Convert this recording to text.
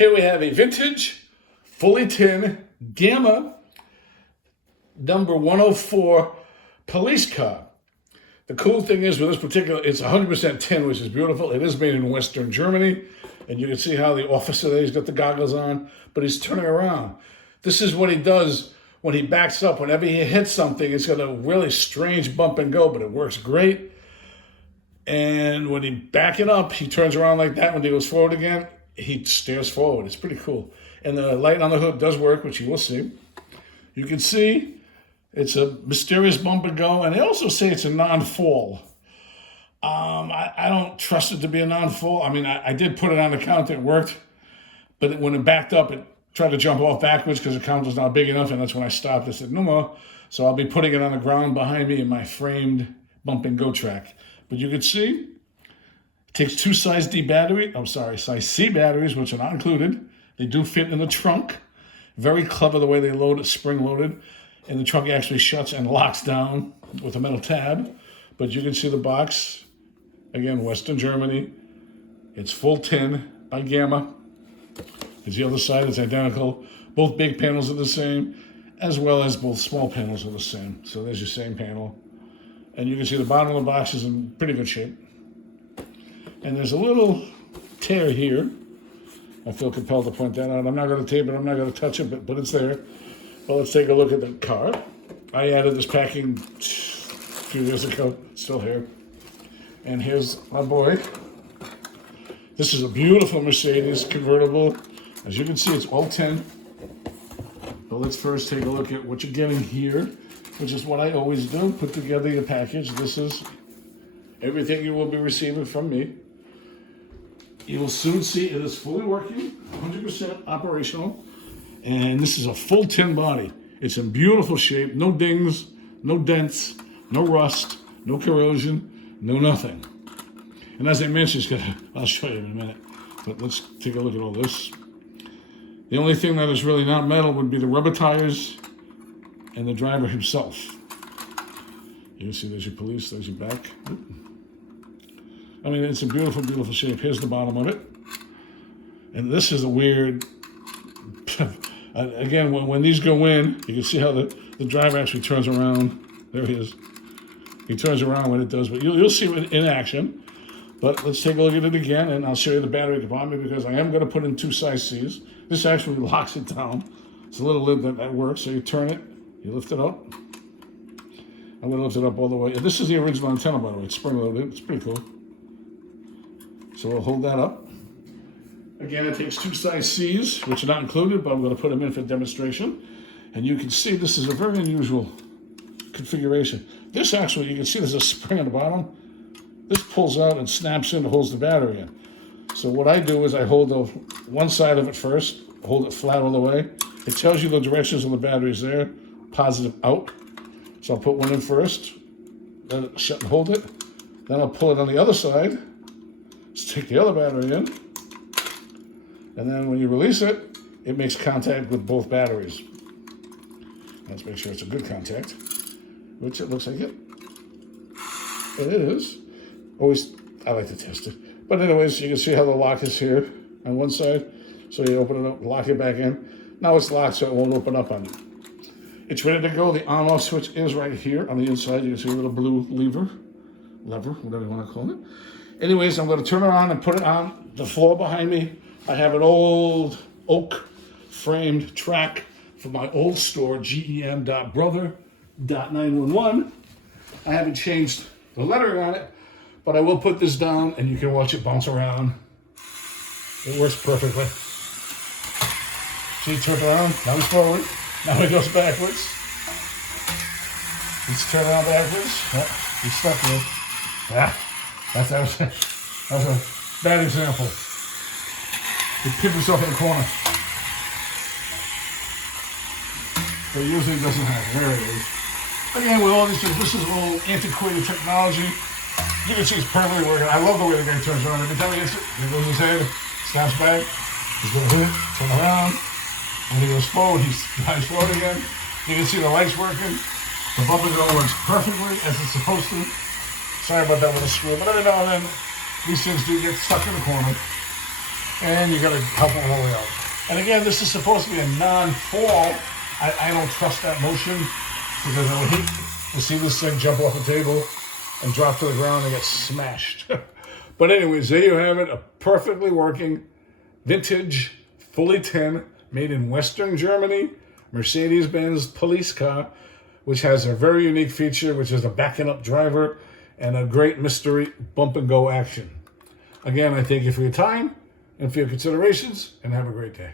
Here we have a vintage, fully tin, Gama, number 104 police car. The cool thing is with this particular, it's 100% tin, which is beautiful. It is made in Western Germany. And you can see how the officer there, he's got the goggles on, but he's turning around. This is what he does when he backs up. Whenever he hits something, it's got a really strange bump and go, but it works great. And when he back it up, he turns around like that. When he goes forward again, he stares forward. It's pretty cool. And the light on the hood does work, which you will see. You can see it's a mysterious bump and go. And they also say it's a non-fall. I don't trust it to be a non-fall. I mean, I did put it on the counter. It worked. But when it backed up, it tried to jump off backwards because the counter's not big enough. And that's when I stopped. I said, no more. So I'll be putting it on the ground behind me in my framed bump and go track. But you can see it takes two size C batteries, which are not included. They do fit in the trunk. Very clever the way they load it, spring loaded. And the trunk actually shuts and locks down with a metal tab. But you can see the box. Again, Western Germany. It's full tin by Gama. There's the other side, it's identical. Both big panels are the same, as well as both small panels are the same. So there's your same panel. And you can see the bottom of the box is in pretty good shape. And there's a little tear here. I feel compelled to point that out. I'm not going to tape it, I'm not going to touch it, but it's there. Well, let's take a look at the car. I added this packing a few years ago, still here. And here's my boy. This is a beautiful Mercedes convertible. As you can see, it's all tin. But let's first take a look at what you're getting here, which is what I always do, put together your package. This is everything you will be receiving from me. You will soon see it is fully working, 100% operational, and this is a full tin body. It's in beautiful shape, no dings, no dents, no rust, no corrosion, no nothing. And as I mentioned, I'll show you in a minute, but let's take a look at all this. The only thing that is really not metal would be the rubber tires and the driver himself. You can see there's your police, there's your back. I mean, it's a beautiful, beautiful shape. Here's the bottom of it. And this is a weird, again, when these go in, you can see how the driver actually turns around. There he is. He turns around when it does, but you'll see it in action. But let's take a look at it again, and I'll show you the battery compartment because I am going to put in two size C's. This actually locks it down. It's a little lid that works, so you turn it, you lift it up. I'm going to lift it up all the way. This is the original antenna, by the way. It's spring-loaded. It's pretty cool. So we'll hold that up. Again, it takes two size C's, which are not included, but I'm going to put them in for demonstration. And you can see this is a very unusual configuration. This actually, you can see there's a spring on the bottom. This pulls out and snaps in and holds the battery in. So what I do is I hold one side of it first, hold it flat all the way. It tells you the directions of the batteries there, positive out. So I'll put one in first, let it shut and hold it. Then I'll pull it on the other side, stick the other battery in. And then when you release it, it makes contact with both batteries. Let's make sure it's a good contact, which it looks like it. And it is. Always, I like to test it. But anyways, you can see how the lock is here on one side. So you open it up, lock it back in. Now it's locked, so it won't open up on you. It's ready to go. The on-off switch is right here on the inside. You can see a little blue lever, whatever you want to call it. Anyways, I'm going to turn it on and put it on the floor behind me. I have an old oak framed track from my old store, gem.brother.911. I haven't changed the lettering on it, but I will put this down and you can watch it bounce around. It works perfectly. See, turn around, now it's forward, now it goes backwards. Let's turn around backwards. Oh, it's stuck there. Yeah, that was a bad example. It pivots off in the corner. But usually it doesn't happen. There it is. Again, with all this is all antiquated technology. You can see it's perfectly working. I love the way the guy turns around. Every time he hits it, he goes his head, snaps back. He's going to hit it, turn around. When he goes forward, he's nice forward again. You can see the lights working. The bumper gun works perfectly as it's supposed to. Sorry about that with the screw, but every now and then, these things do get stuck in the corner. and you got to help them all the way out. And again, this is supposed to be a non-fall. I don't trust that motion because I would hate to see this thing jump off the table and drop to the ground and get smashed. But anyways, there you have it, a perfectly working, vintage, fully tin, made in Western Germany, Mercedes-Benz police car, which has a very unique feature, which is a backing up driver and a great mystery bump and go action. Again, I thank you for your time and for your considerations, and have a great day.